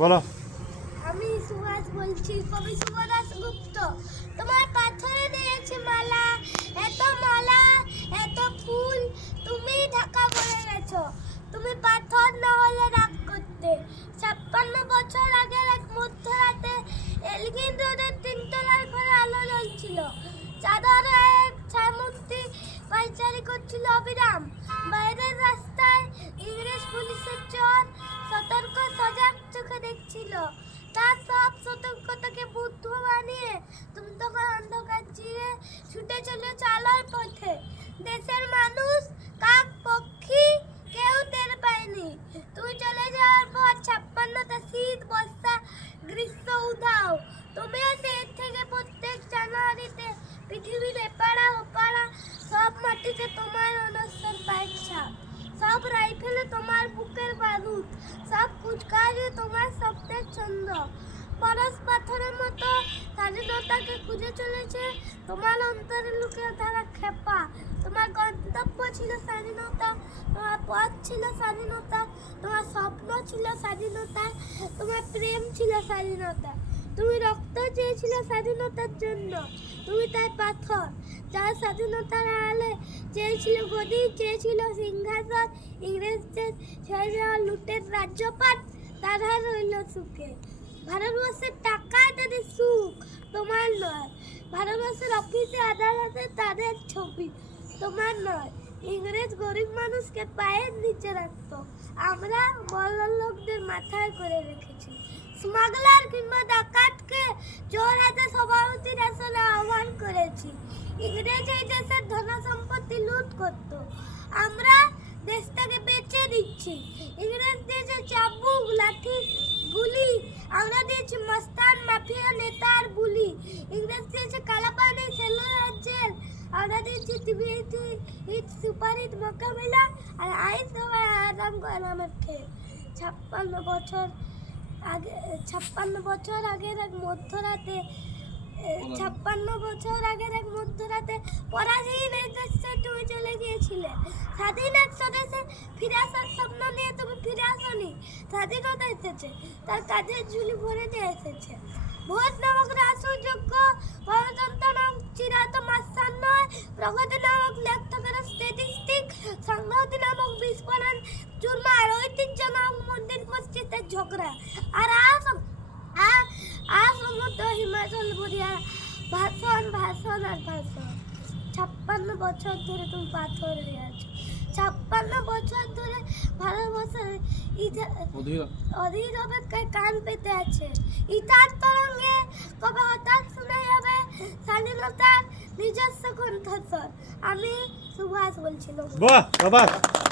বলো। আমি সুভাষ বলছি, কবি সুভাষ গুপ্ত। তোমার পাথরে দিয়েছি মালা, এত মালা, এত ফুল, তুমি ঢাকা পড়ে গেছো। তুমি পাথর না হলে রাগ করতে। 56 বছর আগে এক মধ্যরাতে এলগিন রোডের তিনতলার ঘরে আলো জ্বলছিল। চাদরে এক ছায়ামূর্তি পায়চারি করছিল অবিরাম। বাইরের রাস্তায় ইংরেজ পুলিশের চর সতর্ক সজাগ চোখে দেখছিল। তার সব সতর্কতাকে বুদ্ধ বানিয়ে তুমি তখন অন্ধকার চিরে ছুটে চলেছ আলোর পথে। দেশের মানুষ, কাক পক্ষী কেউ টের পায়নি। তুই চলে যাওয়ার পর 56টা শীত, বর্ষা, গ্রীষ্ম উধাও। তুমিও সেই থেকে প্রত্যেক জানুয়ারিতে পৃথিবীর এপাড়া ওপাড়া সব মাটিতে তোমার অনশ্বর পায়ের ছাপ। সব রাইফেলে তোমার বুকের বারুদ, সব কুচকাওয়াজে তোমার শব্দের ছন্দ। পরশ পাথরের মতো স্বাধীনতাকে খুঁজে চলেছে তোমার অন্তরে লুকিয়ে থাকা খেপা। তোমার গন্তব্য ছিল স্বাধীনতা, তোমার পথ ছিল স্বাধীনতা, তোমার স্বপ্ন ছিল স্বাধীনতা, তোমার প্রেম ছিল স্বাধীনতা। তুমি রক্ত চেয়েছিলে স্বাধীনতার জন্য, তুমি তাই পাথর যার স্বাধীনতার আড়ালে চেয়েছিল গদি, চেয়েছিল সিংহাসন। ইংরেজদের ছেড়ে যাওয়া লুটের রাজ্যপাট তারা রইল সুখে। ভারতবর্ষের টাকায় তাদের সুখ, তোমার নয়। ভারতবর্ষের অফিসে আদালতে তাদের ছবি, তোমার নয়। ইংরেজ গরিব মানুষকে পায়ের নিচে রাখতো, আমরা বড় লোকদের মাথায় করে রেখেছি। স্মাগলার কিংবা ডাকাতকে চোর হাতে সভাপতির আসলে আহ্বান করেছি। ইংরেজ এই দেশের ধন সম্পত্তি লুট করতো, আমরা দেশটাকে বেচে দিচ্ছি। ইংরেজ দিয়েছে চাবুক, লাঠি, গুলি, আমরা দিয়েছি মস্তান মাফিয়া নেতার বুলি। ইংরেজ দিয়েছে কালাপানি, সেলুলার জেল, আমরা দিয়েছি টিভিটি হিট, সুপারহিট মোকাবিলা আর আইন সবাই আরাম গরমের খেয়ে। 56 বছর আগের এক মধ্যরাতে 56 বছর আগের এক মধ্যরাতে পরাধীন এই দেশে তুমি চলে গিয়েছিলে। স্বাধীন এক স্বদেশে ফিরে আসার স্বপ্ন নিয়ে তুমি ফিরে আসনি। স্বাধীনতা এসেছে, তার কাঁধের ঝুলি ভরে দিয়ে এসেছে। ভোট নামক রাষ্ট্রযোগ্য, গণতন্ত্র নামক চিরায়ত মাস্টার নয়, প্রগতি নামক লেখকের স্ট্যাটিস্টিক, সংহতি নামক বিস্ফোরণ চুরমার, ঐতিহ্য নামক মন্দির মসজিদের ঝগড়া। আর সমুদ্র হিমাচল ভরিয়া ভাষণ ভাষণ আর ভাষণ। 56 বছর ধরে তুমি পাথর হয়ে আছো। 56 বছর ধরে ভালোবাসার অধীর অপেক্ষায় কান পেতে আছে। ইতার তরঙ্গে কবে হঠাৎ শুনে যাবে স্বাধীনতার নিজস্ব কণ্ঠস্বর। আমি সুভাষ বলছিলাম। বাহ, বাহ।